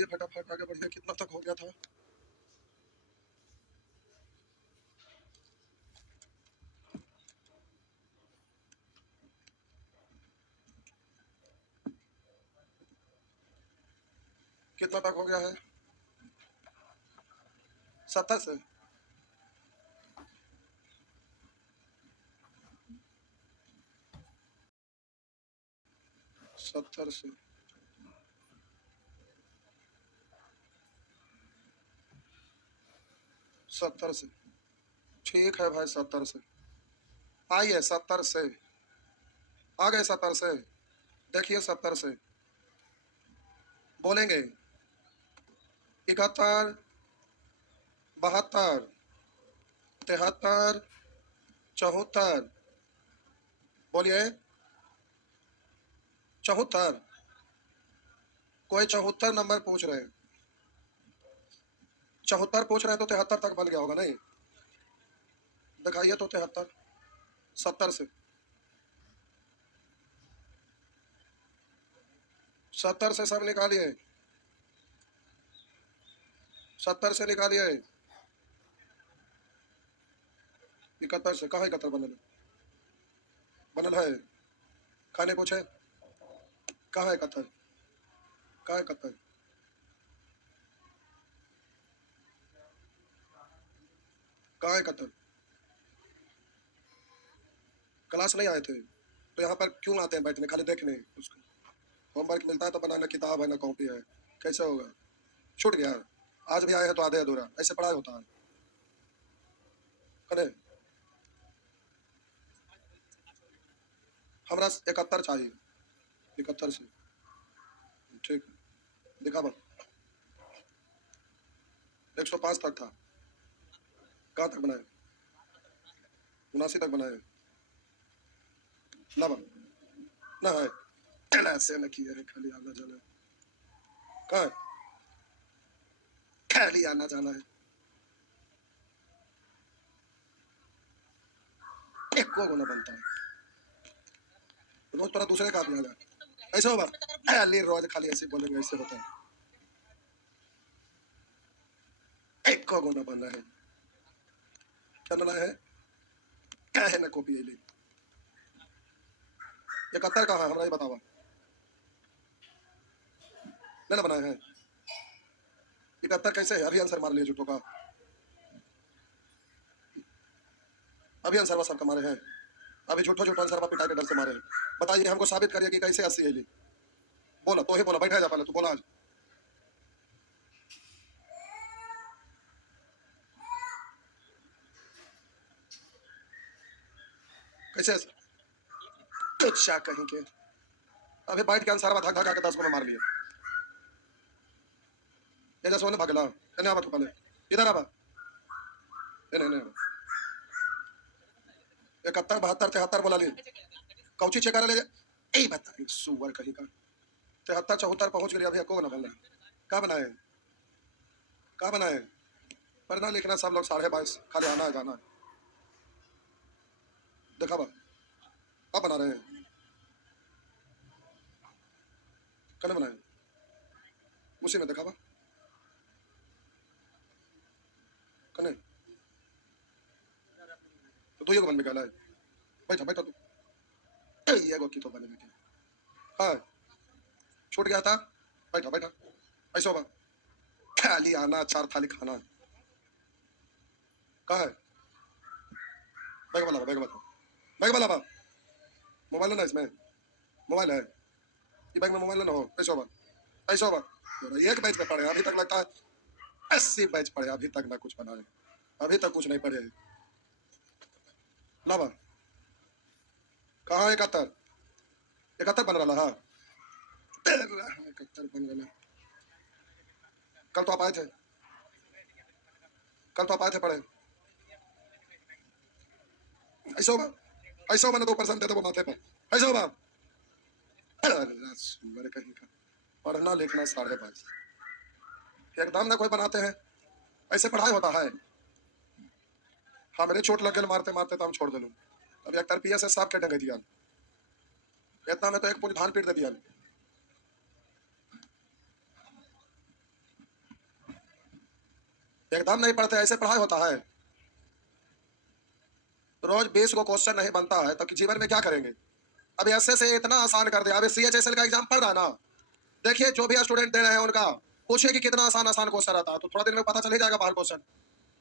बताइए फटाफट आगे बढ़िए, कितना तक हो गया था? कितना तक हो गया है? 70 से 70 से 70 से ठीक है भाई, 70 से आइए, 70 से आ गए, 70 से देखिए, 70 से बोलेंगे 71, 72, 73, 74, बोलिए 74। कोई 74 नंबर पूछ रहे हैं, 74 पूछ रहे हैं तो 73 तक बन गया होगा नहीं? दिखाइए तो 73। 70 से 70 से सब निकालिए, 70 से निकालिए। 71 से कहाँ 71 बनल बनल है? खाने पूछे कहाँ 71? कहाँ 71? कहाँ 71? क्लास नहीं आए थे तो यहाँ पर क्यों आते हैं बैठने, खाली देखने? उसको होमवर्क मिलता है तो बनाना, किताब है ना कॉपी है, कैसे होगा? छूट गया? आज भी आए हैं तो आधे अधूरा, ऐसे पढ़ाई होता है? कने हमारा 71 चाहिए, 71 से ठीक है, दिखा बा 105 तक था, कहाँ तक बनाए? 79 तक बनाए ना बा ना है? ऐसे न किया है, खाली आना जाना है। कहाँ है? खाली आना जाना है, एक को ना बनता है, रोज थोड़ा दूसरे का भी आ जाए, ऐसे होगा? खाली रोज खाली ऐसे बोलेंगे, ऐसे होता है? एक को ना बन रहा है, क्या बनाया है? क्या है ना कॉपी है? ये कत्तर कहाँ है, हमारा ही बतावा, नहीं ना बनाए हैं? ये कत्तर कैसे है? अभी आंसर मार लिए झूठों का, अभी आंसर सबका मारे हैं, अभी झूठो झूठो आंसर पिटाई के डर से मारे हैं। बताइए, हमको साबित करिए कि कैसे 80 है? बोला तो ही बोला, बैठा जा पहले तू, बोला आज कैसे? अच्छा कहीं के अभी बैठ के आंसर धक धका के 10 को में मार लिए। ये जैसे भगला इन्हें आवा, तू पहले इधर आवा, इन्हें इन्हें 71, 72, 73 बोला लिए, कौची चेक ले ए बता सुअर कहीं का। 73, 74 पहुंच गई, अभी को ना बन रहा। क्या बनाए? क्या बनाए? पढ़ना लिखना सब लोग 22.5, खाली आना है जाना है। देखा बा अब बना रहे हैं, कल बनाए उसी में देखा बा कने तो दो ये बन में गया है। बैठा बैठा तू, ये गो की तो बने में हाँ, छूट गया था, बैठा बैठा ऐसा बा, खाली आना, 4 थाली खाना। कहा है? बैग वाला बैग वाला बैग वाला बा, मोबाइल है ना इसमें? मोबाइल है ये बैग में, मोबाइल ना हो ऐसा बा, ऐसा बा। एक बैच में पढ़े अभी तक, लगता है 80 बैच पढ़े अभी तक ना कुछ बनाए, अभी तक कुछ नहीं पढ़े ना बा। कहाँ 71? 71 बन रहा? हाँ 71 बन रहा। कल तो आप आए थे, कल तो आप आए थे पढ़े, ऐसा होगा? ऐसा होगा ना, 2% दे दो माथे पर, ऐसा होगा? सुअर कहीं का, पढ़ना लिखना 5.5 एकदम ना कोई बनाते हैं, ऐसे पढ़ाई होता है? हमारे चोट लग गए मारते मारते तो हम छोड़ दिलू, अब एक तरफिया से साफ के ढंगे दिया, इतना में तो एक पूरी धान पीट दे दिया। एकदम नहीं पढ़ते, ऐसे पढ़ाई होता है? रोज 20 को क्वेश्चन नहीं बनता है तो जीवन में क्या करेंगे? अब ऐसे से इतना आसान कर दिया। अभी CHSL का एग्जाम पढ़ रहा ना, देखिए जो भी स्टूडेंट दे रहे हैं उनका पूछिए कि कितना आसान आसान क्वेश्चन आता है, तो थोड़ा दिन में पता चल ही जाएगा बाहर क्वेश्चन।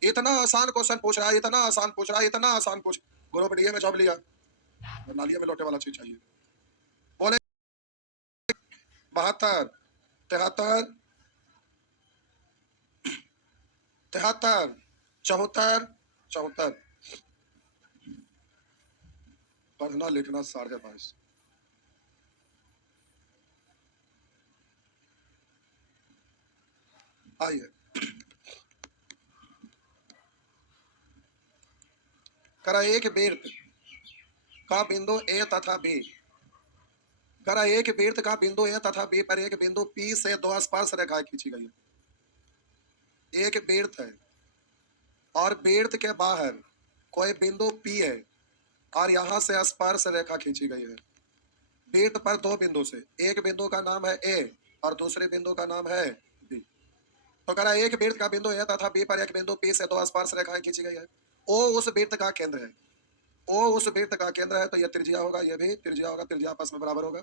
इतना आसान क्वेश्चन पूछ रहा है, इतना आसान पूछ रहा है, इतना आसान पूछ। ग्रुप डी में जॉब लिया, नालिया में लोटे वाला चीज चाहिए। बोले 72, 73, 73, 74, 74। पढ़ना लिखना 22.5। आइए, करा एक वृत्त का बिंदु ए तथा बी, करा एक वृत्त का बिंदु ए तथा बी पर एक बिंदु P से दो स्पर्श रेखाएं खींची गई है। एक वृत्त है और वृत्त के बाहर कोई बिंदु P है और यहाँ से स्पर्श रेखा खींची गई है। वृत्त पर दो बिंदु से, एक बिंदु का नाम है A और दूसरे बिंदु का नाम है B। तो कह रहा है एक वृत्त का बिंदु A तथा B पर एक बिंदु P से दो स्पर्श रेखाएं खींची गई है। O उस वृत्त का केंद्र है, O उस वृत्त का केंद्र है, तो यह त्रिज्या होगा, यह भी त्रिज्या होगा, त्रिज्या आपस में बराबर होगा।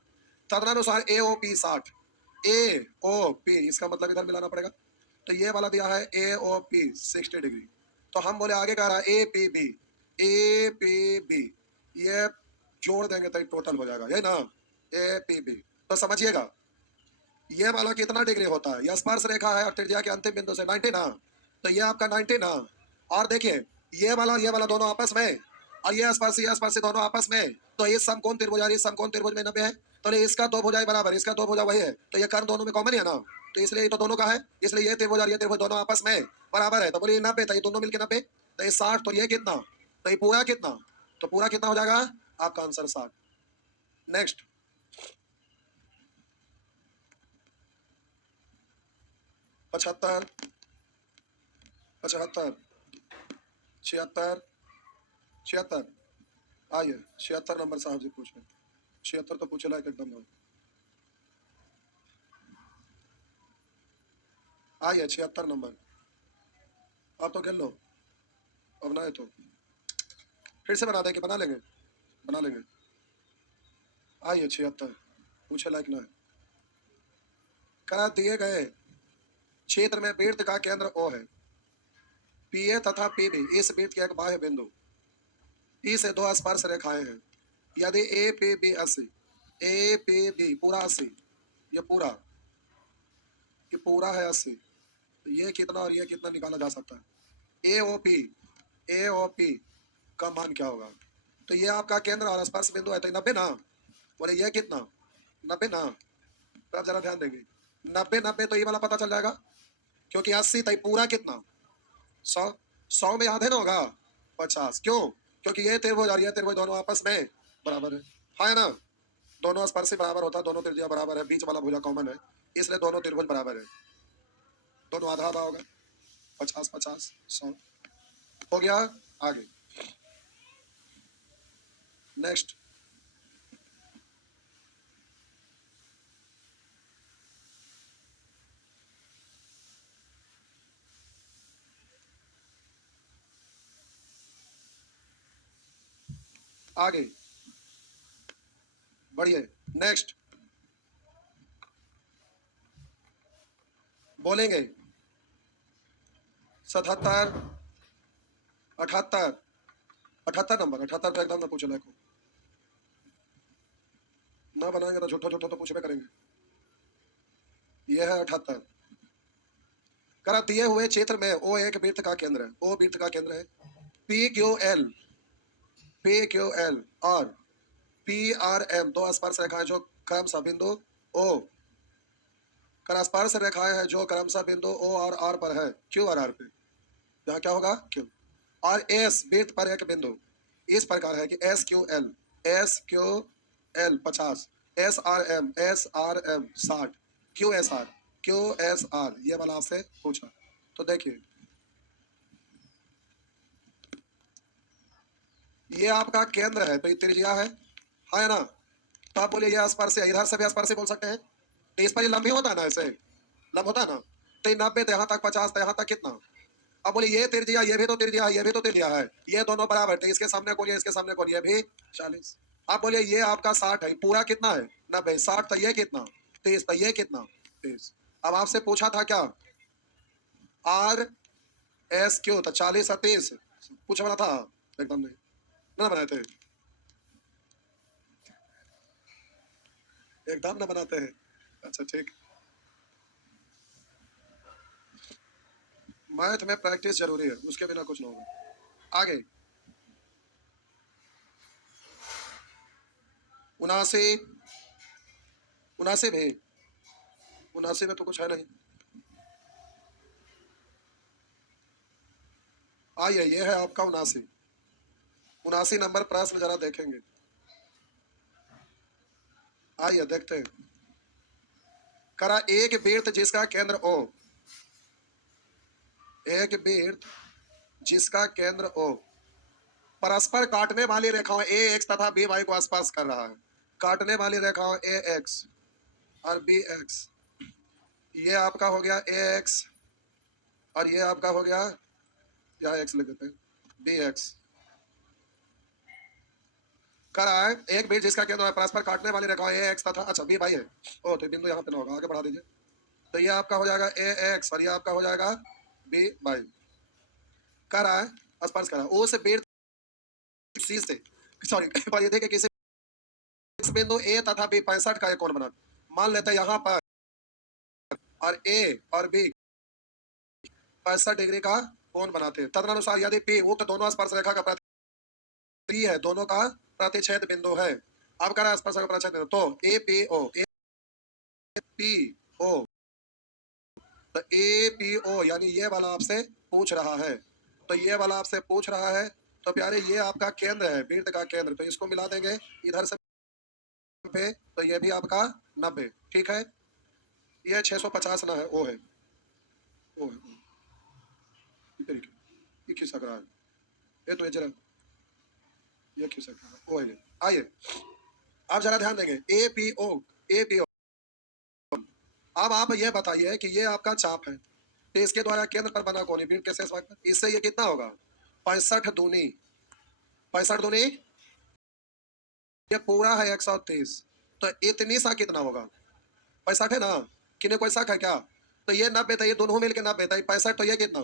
तदनुसार AOP 60, AOP इसका मतलब इधर मिलाना पड़ेगा, तो ये वाला दिया है AOP 60 डिग्री। तो हम बोले आगे कह रहा है APB, APB ये जोड़ देंगे तो टोटल हो जाएगा, ये ना APB। तो समझिएगा ये वाला कितना डिग्री होता है, यह स्पर्श रेखा है और त्रिज्या के अंतिम बिंदु से 90 ना, तो ये आपका 90 ना। और देखिए ये वाला दोनों आपस में, और ये स्पर्शी दोनों आपस में, तो ये समकोण त्रिभुज और ये समकोण त्रिभुज में 90 है, तो इसका दो भुजाएं बराबर, इसका दो भुजा वही है, तो ये कर्ण दोनों में कॉमन है ना, तो इसलिए ये तो दोनों का है, इसलिए ये त्रिभुज और ये त्रिभुज दोनों आपस में बराबर है। तो बोलिए 90, तो ये दोनों मिलकर 90, तो ये 60, तो ये कितना, तो ये पूरा कितना, तो पूरा कितना हो जाएगा आपका आंसर 60। नेक्स्ट 75, 75, 76, 76। आइए 76 नंबर साहब जी पूछे, 76 तो पूछे लायक एकदम हो। आइए 76 नंबर, आप तो खेल लो, अब ना है तो फिर से बना देंगे, बना लेंगे, बना लेंगे। आइए 76 पूछे लायक ना है। करा दिए गए क्षेत्र में वृत्त का केंद्र O है, PA तथा PB इस वृत्त के एक बाह्य बिंदु P से दो स्पर्श रेखाएं हैं। यदि APB 80, APB पूरा 80, ये पूरा है 80, तो ये कितना और ये कितना निकाला जा सकता है। AOP का मान क्या होगा, तो ये आपका केंद्र और स्पर्श बिंदु है, तो 90 ना, बोले ये कितना 90 ना, तो आप जरा ध्यान देंगे 90 90, तो ये वाला पता चल जाएगा, क्योंकि 80 तो पूरा कितना 100, 100 में आधे ना होगा 50, क्यों, क्योंकि ये त्रिभुज और ये त्रिभुज दोनों आपस में बराबर है, हाँ है ना, दोनों स्पर्शी बराबर होता है, दोनों त्रिज्या बराबर है, बीच वाला भुजा कॉमन है, इसलिए दोनों त्रिभुज बराबर है, दोनों आधा आधा होगा, 50 50 100 हो गया। आगे नेक्स्ट आगे बढ़िए। नेक्स्ट बोलेंगे 77, 78, 78 नंबर, 78 तो एकदम ना पूछे लायक हो, ना बनाएंगे तो झूठो झूठो तो पूछबे करेंगे। ये है 78। करा दिए हुए क्षेत्र में O एक वृत्त का केंद्र है, O वृत्त का केंद्र है, PQL और PRM दो स्पर्श रेखाएं जो क्रमशः बिंदु O, करा स्पर्श रेखाएं हैं जो क्रमशः बिंदु O और R पर है, Q और R पे, यहाँ क्या होगा Q, और S वृत्त पर एक बिंदु इस प्रकार है कि SQL 50, SRM 60, QSR ये वाला आपसे पूछा। तो देखिए ये आपका केंद्र है, तो ये त्रिज्या है ना, तो आप बोलिए ये स्पर्श है, इधर से भी स्पर्श बोल सकते हैं, तो इस पर ये लंबी होता है ना, ऐसे लंब होता है ना, तो 90 तो यहाँ तक 50, तो यहाँ तक कितना अब बोले ये त्रिज्या, ये भी तो त्रिज्या, ये भी तो त्रिज्या है, ये दोनों बराबर थे, इसके सामने कोण, इसके सामने कोण, ये भी 40। अब बोले ये आपका 60 है, पूरा कितना है 90, 60 तो ये कितना 30, तो ये कितना 30। अब आपसे पूछा था क्या आर एस क्यू, तो 40 और 30 पूछा बना था, एकदम नहीं ना बनाए थे, एकदम ना बनाते हैं। अच्छा ठीक, मैथ में प्रैक्टिस जरूरी है, उसके बिना कुछ नहीं होगा। आगे 79, 79 में, 79 में तो कुछ है नहीं। आइए ये है आपका 79, 79 नंबर प्रश्न जरा देखेंगे, आइए देखते हैं। करा एक वृत्त जिसका केंद्र ओ, एक वृत्त जिसका केंद्र ओ परस्पर काटने वाली रेखाओं ए एक्स तथा बी वाई को स्पर्श कर रहा है। काटने वाली रेखाओं ए एक्स और बी एक्स, ये आपका हो गया ए एक्स और ये आपका हो गया, यहाँ एक्स लिख देते हैं, बी एक्स। करा है एक वृत्त जिसका केंद्र परस्पर काटने वाली रेखाओं ए एक्स तथा, अच्छा बी वाई है, ओ तो बिंदु यहाँ पे ना होगा, आगे बढ़ा दीजिए। तो ये आपका हो जाएगा ए एक्स और ये आपका हो जाएगा बी वाई। करा है स्पर्श करा ओ से वृत्त सी से, सॉरी परिधि के किसी बिंदु ए तथा बी 65 का एक कोण बना, मान लेते हैं यहाँ पर, और ए और बी 65 डिग्री का कोण बनाते हैं। तदनुसार यदि पी उक्त दोनों स्पर्श रेखा का पी है, दोनों का प्रतिच्छेद बिंदु है। अब करा स्पर्श का प्रतिच्छेद बिंदु, तो A P O, A P O, तो ए पी ओ यानी ये वाला आपसे पूछ रहा है, तो ये वाला आपसे पूछ रहा है, तो प्यारे ये आपका केंद्र है, वृत्त का केंद्र, तो इसको मिला देंगे इधर से पे, तो ये भी आपका 90, ठीक है। ये 650 ना है, ओ है, ओ है, ये खिसक रहा है, ये तो ये जरा ये खिसक रहा है, ओ है ये। आइए आप जरा ध्यान देंगे, A P O, A P O. अब आप ये बताइए कि ये आपका चाप है, तो इसके द्वारा केंद्र पर बना कोण वृत्त के शेष भाग पर, इससे ये कितना होगा 65 दूनी, 65 दूनी ये पूरा है 130, तो इतनी सा कितना होगा 65 है ना, किन्हें कोई शक है क्या? तो ये 90 था, ये दोनों मिलकर 90 था, 65, तो ये कितना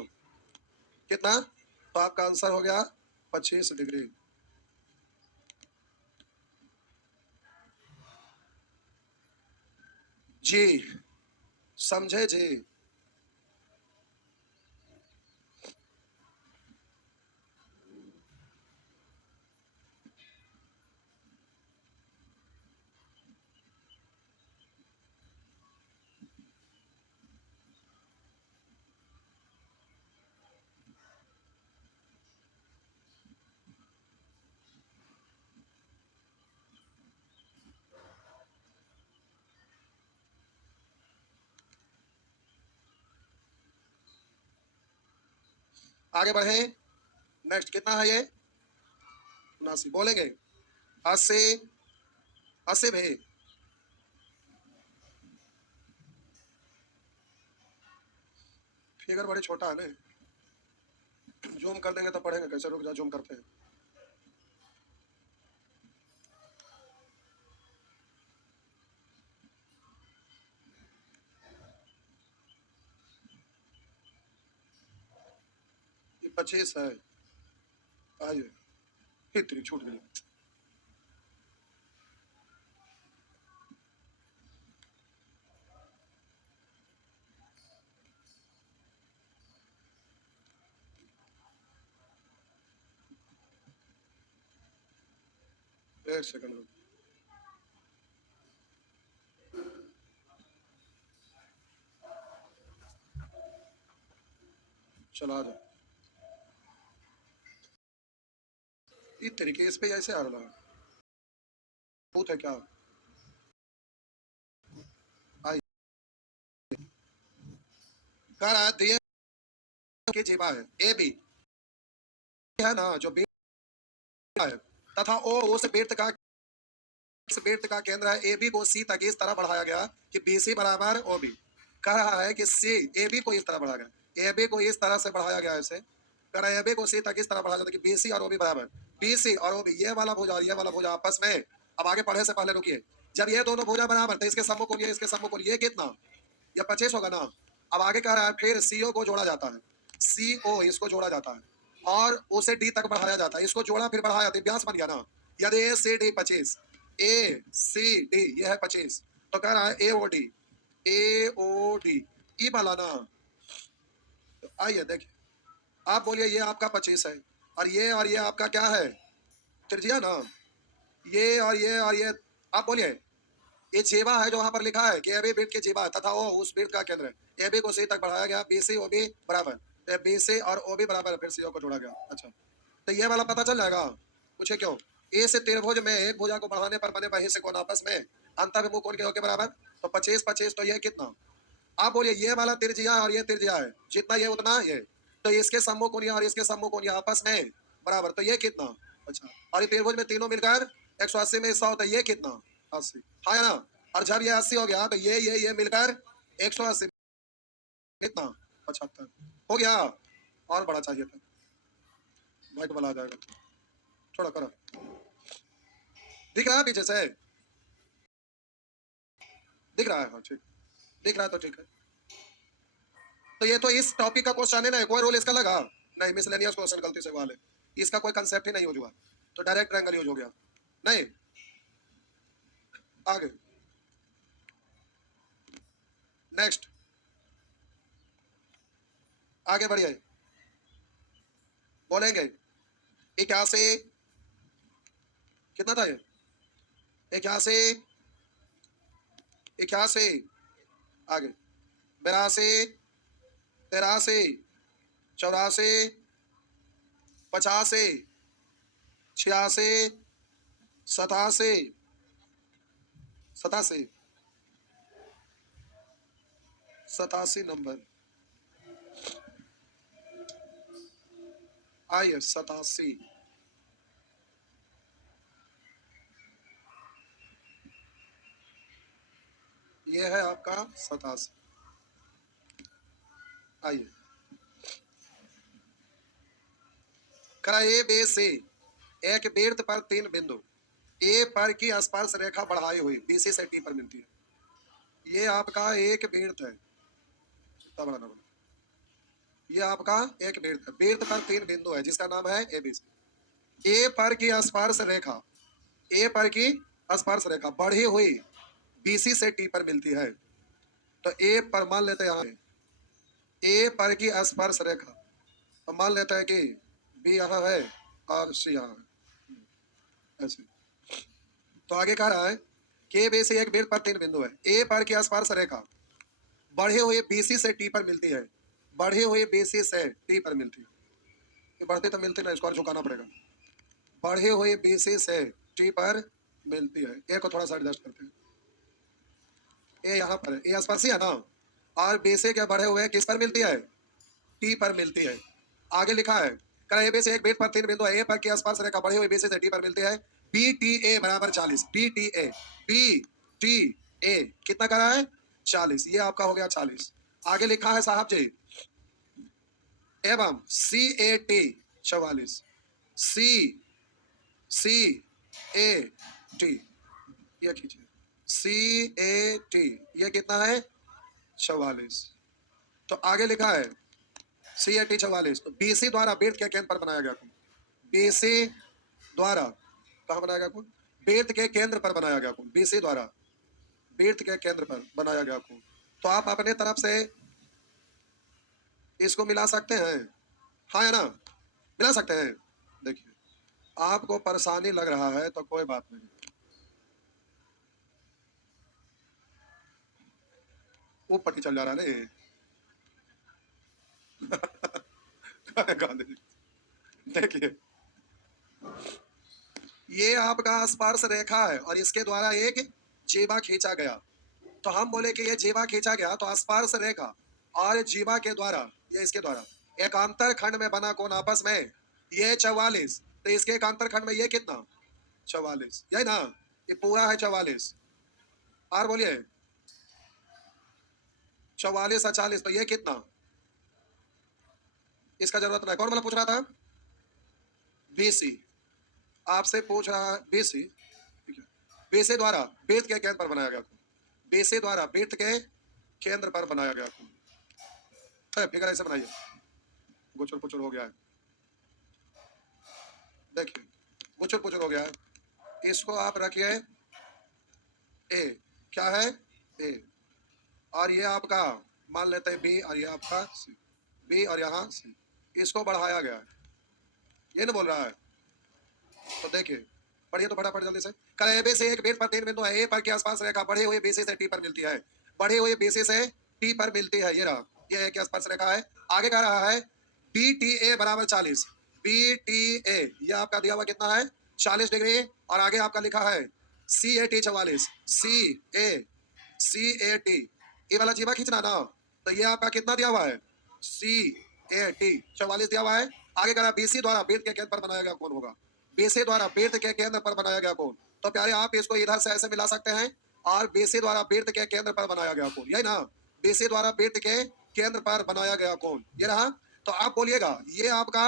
कितना, तो आपका आंसर हो गया 25 डिग्री। जी समझे जी। आगे बढ़े, नेक्स्ट कितना है ये 79 बोलेंगे, 80, 80 भी फिगर बड़ी छोटा है ना, जूम कर देंगे तो पढ़ेंगे कैसे, रुक जा जूम करते हैं। ये 25 है, आइए इतनी छूट गई, एक सेकंड, चला जाए इस तरीके, इस पे ऐसे आ रहा है, भूत है क्या? आई कह रहा है दिए की जीवा है ए बी है ना, जो बी है तथा ओ उस वृत्त का केंद्र है, ए बी को सी तक इस तरह बढ़ाया गया कि बी सी बराबर ओ बी। कह रहा है कि सी ए बी को इस तरह बढ़ाया गया, ए बी को इस तरह से बढ़ाया गया है इसे, अगर ए बी को सी तक इस तरह बढ़ाया जाता है कि बी सी और ओ बी बराबर, बी सी और ओ बी ये वाला भुजा और ये वाला भुजा आपस में, अब आगे पढ़े से पहले रुकिए, जब ये दोनों भुजा बराबर तो इसके समूह कोण, ये इसके समूह कोण, ये कितना, ये 25 होगा ना। अब आगे कह रहा है फिर सीओ को जोड़ा जाता है, सीओ इसको जोड़ा जाता है और उसे डी तक बढ़ाया जाता है, इसको जोड़ा फिर बढ़ाया तो व्यास बन गया ना। यदि ए सी डी 25, ए सी डी ये है 25, तो कह रहा है ए ओ डी, ए ओ डी ई वाला ना। तो आइए देखिए, आप बोलिए ये आपका 25 है और ये आपका क्या है, त्रिज्या ना, ये और ये, आप बोलिए ये जेबा है जो वहां पर लिखा है कि एबी बीट के जेबा तथा ओ उस बीट का केंद्र है, एबी को सी तक बढ़ाया गया, बी सी ओ बी बराबर, बी सी और ओ बी बराबर, फिर सी ओ को जोड़ा गया। अच्छा, तो ये वाला पता चल जाएगा, पूछे क्यों, ए से त्रिभुज में एक भुजा को बढ़ाने पर बने बहिष्ठ कोण आपस में अंतर्मुख कोण के बराबर, तो 25 25, तो ये कितना, आप बोलिए ये वाला त्रिज्या और ये त्रिज्या है, जितना ये उतना ये, तो इसके समूह कोण और इसके समूह कोण आपस में बराबर, तो ये कितना। अच्छा, और ये त्रिभुज में तीनों मिलकर 180 में 100, तो ये कितना 80, हाँ है ना। और जब ये 80 हो गया तो ये मिलकर 180 कितना 75 हो गया, और बड़ा चाहिए था, वाइट वाला आ जाएगा, थोड़ा करो, दिख रहा है पीछे से, दिख रहा है, हाँ ठीक, दिख रहा है तो ठीक है। तो ये तो इस टॉपिक का क्वेश्चन है ना, कोई रोल इसका लगा नहीं, मिसलेनियस क्वेश्चन गलती से वाले, इसका कोई कंसेप्ट ही नहीं यूज हुआ, तो डायरेक्ट ट्रायंगल यूज हो गया नहीं। आगे नेक्स्ट, आगे बढ़िए, बोलेंगे 81, कितना था ये, 81, 81, आगे 82, 83, 84, 85, 86, 87, 87, 87 नंबर, आइए 87, ये है आपका 87, आइए करा ए बे से एक वृत्त पर 3 बिंदु ए पर की स्पर्श रेखा बढ़ाई हुई बीसी से टी पर मिलती है, ये आपका एक वृत्त है, ये आपका एक वृत्त है, वृत्त पर 3 बिंदु है जिसका नाम है ए बी सी, ए पर की स्पर्श रेखा, ए पर की स्पर्श रेखा बढ़ी हुई बीसी से टी पर मिलती है, तो ए पर मान लेते हैं ए पर की स्पर्श रेखा, तो मान लेते हैं कि बी यहाँ है और सी यहाँ है, ऐसे। तो आगे कह रहा है कि बी से एक वृत्त पर 3 बिंदु है, ए पर की स्पर्श रेखा बढ़े हुए बीसी से टी पर मिलती है, बढ़े हुए बीसी से टी पर मिलती है, ये बढ़ती तो मिलती ना, इसको और झुकाना पड़ेगा, बढ़े हुए बीसी से टी पर मिलती है, ए को थोड़ा सा एडजस्ट करते हैं, ए यहाँ पर है, ए स्पर्शी है ना, और बीसी के बढ़े हुए किस पर मिलती है, टी पर मिलती है। आगे लिखा है ए बी से एक वृत्त पर 3 बिंदु है, ए पर की स्पर्श रेखा बढ़ी हुई बीसी से टी पर मिलती है, बी टी ए बराबर 40, बी टी ए कितना करा है 40, ये आपका हो गया 40। आगे लिखा है साहब जी एवं सी A T 44, C A T, ये खींचिए सी ए टी, ये कितना है 44। तो आगे लिखा है सी ए टी 44, तो बीसी द्वारा वृत्त के केंद्र पर बनाया गया कोण, बीसी द्वारा कहाँ बनाया गया कोण, वृत्त के केंद्र पर बनाया गया कोण, बीसी द्वारा वृत्त के केंद्र पर बनाया गया कोण। तो आप अपने तरफ से इसको मिला सकते हैं, हाँ है ना, मिला सकते हैं। देखिए आपको परेशानी लग रहा है तो कोई बात नहीं, वो पट्टी चल जा रहा है ना गांधी जी देखिए ये आपका स्पर्श रेखा है और इसके द्वारा एक जीवा खींचा गया, तो हम बोले कि ये जीवा खींचा गया, तो स्पर्श रेखा और जीवा के द्वारा, ये इसके द्वारा एकांतर खंड में बना कोण आपस में ये 44, तो इसके एकांतर खंड में ये कितना 44, यही ना, ये पूरा है 44, और बोलिए 44 और 40, तो ये कितना इसका जरूरत नहीं। कौन वाला पूछ रहा था? बीसी आपसे पूछ रहा है। बीसी बेसे द्वारा बेत के केंद्र पर बनाया गया कोण। बेसे द्वारा बेत के केंद्र पर बनाया गया कोण। फिगर ऐसे बनाइए। गुचुर पुचुर हो गया है, देखिए गुचुर पुचुर हो गया है। इसको आप रखिए ए, क्या है ए, और ये आपका मान लेते हैं बी, और ये आपका सी, बी और यहाँ सी। इसको बढ़ाया गया है, ये नहीं बोल रहा है। तो देखिए पढ़िए तो फटाफट जल्दी से। करे ए से एक बेट पर 3 बिंदु है। ए पर के आसपास रेखा बढ़े हुए बेसे से टी पर मिलती है। बढ़े हुए बेसे से टी पर मिलती है, ये रहा, ये के आसपास रेखा है। आगे कह रहा है बी टी ए बराबर 40। बी टी ए ये आपका दिया हुआ कितना है? 40 डिग्री। और आगे आपका लिखा है सी A T 44। C A T ये वाला जीवा खींचना ना। तो ये आपका कितना दिया हुआ है? सी ए टी 44 दिया हुआ है। आगे कह रहा है बीसी द्वारा बेट के केंद्र पर बनाया गया कौन होगा? बेसे द्वारा बेट के केंद्र पर बनाया गया कोण। तो प्यारे आप इसको इधर से ऐसे मिला सकते हैं, और बेसे द्वारा बेट के केंद्र पर बनाया गया कोण, यही ना? बेसे द्वारा बेट के केंद्र पर बनाया गया कोण, ये रहा। तो आप बोलिएगा ये आपका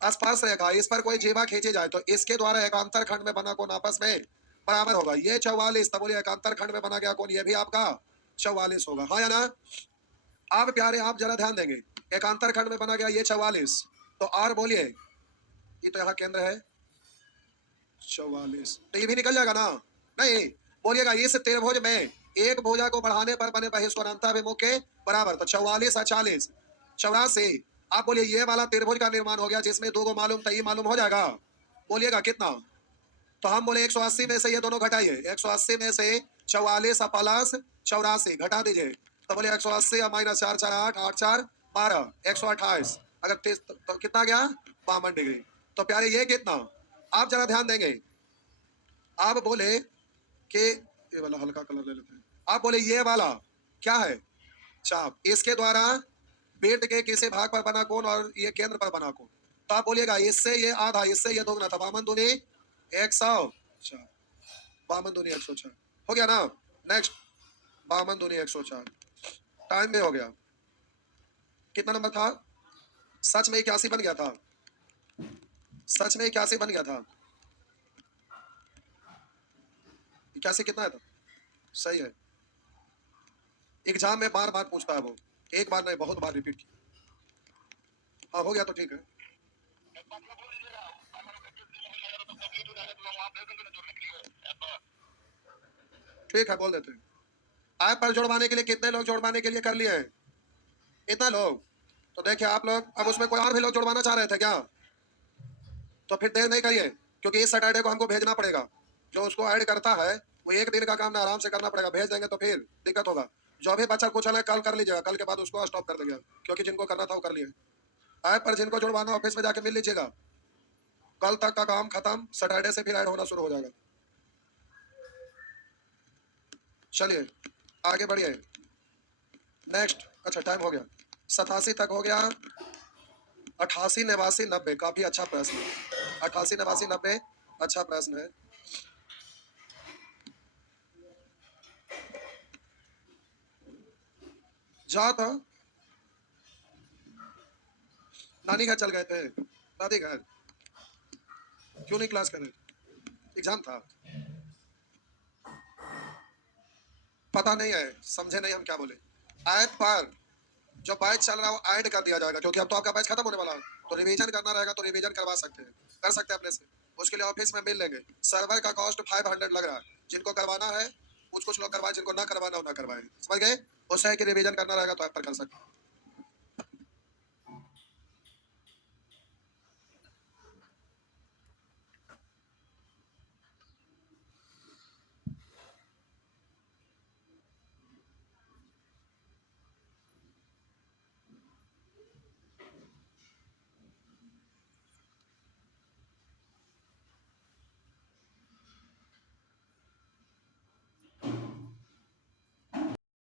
आसपास रेखा, इस पर कोई जीवा खींचे जाए तो इसके द्वारा एकांतर खंड में बना कोण आपस में बराबर होगा। ये 44, तो बोलिए एकांतर खंड में बना गया कोण ये भी आपका 44 होगा, हाँ या ना? आप प्यारे आप जरा ध्यान देंगे, एकांतर खंड में बना गया ये 44। तो और बोलिए ये तो यहाँ केंद्र है 44, तो ये भी निकल जाएगा ना? नहीं, बोलिएगा इस त्रिभुज में एक भुजा को बढ़ाने पर बने बहिष्कोणांताभिमुख के बराबर। तो 44 और 40 84। आप बोलिए ये वाला त्रिभुज का निर्माण हो गया जिसमें दो को मालूम, तो ये मालूम हो जाएगा। बोलिएगा कितना? तो हम बोले 180 में से ये दोनों घटाइए। 180 में से 44 प्लस 84 घटा दीजिए। तो बोले 180 माइनस 4 4 8 8 4 12 128। अगर तो कितना गया? 52 डिग्री। तो प्यारे ये कितना? आप जरा ध्यान देंगे। आप बोले कि ये वाला हल्का कलर ले लेते हैं। आप बोले ये वाला क्या है? चाप। इसके द्वारा बेट के किसी भाग पर बना कोण और ये केंद्र पर बना कोण। तो आप बोलिएगा इससे ये आधा, इससे ये दोगुना, था 52 दूनी 104। 52 दूनी 104 हो गया ना? नेक्स्ट 52 दूनी 104। टाइम में हो गया। कितना नंबर था? सच में 81 बन गया था। सच में 81 बन गया था। 81 कितना है? था सही है। एग्जाम में बार बार पूछता है वो, एक बार नहीं बहुत बार रिपीट किया। हाँ हो गया तो ठीक है। ठीक है बोल देते हैं। ऐप पर जुड़वाने के लिए कितने लोग जुड़वाने के लिए कर लिए हैं? इतना लोग। तो देखिए आप लोग अब उसमें कोई और भी लोग जुड़वाना चाह रहे थे क्या? तो फिर देर नहीं करिए, क्योंकि इस सैटरडे को हमको भेजना पड़ेगा। जो उसको ऐड करता है वो एक दिन का काम ना आराम से करना पड़ेगा। भेज देंगे तो फिर दिक्कत होगा। जो भी बच्चा कुछ है कल कर लीजिएगा, कल के बाद उसको स्टॉप कर देंगे, क्योंकि जिनको करना था वो कर लिए। ऐप पर जिनको जुड़वाना ऑफिस में जाके मिल लीजिएगा। कल तक का काम खत्म, सैटरडे से फिर ऐड होना शुरू हो जाएगा। चलिए आगे बढ़िए। नेक्स्ट। अच्छा टाइम हो गया, 87 तक हो गया। 88 89 90 काफी अच्छा प्रश्न है। 88 89 90 अच्छा प्रश्न है। जा था नानी घर चल गए थे। दादी घर क्यों नहीं क्लास करे? एग्जाम था। पता नहीं है, समझे नहीं हम क्या बोले। ऐप पर जो बैच चल रहा है वो ऐड कर दिया जाएगा, क्योंकि अब तो आपका बैच खत्म होने वाला है। तो रिवीजन करना रहेगा तो रिवीजन करवा सकते हैं, कर सकते हैं अपने से। उसके लिए ऑफिस में मिल लेंगे। सर्वर का कॉस्ट 500 लग रहा है। जिनको करवाना है कुछ कुछ लोग करवाए, जिनको ना करवाना हो ना करवाए, समझ गए? उससे है कि रिवीजन करना रहेगा तो ऐप पर कर सकते हैं।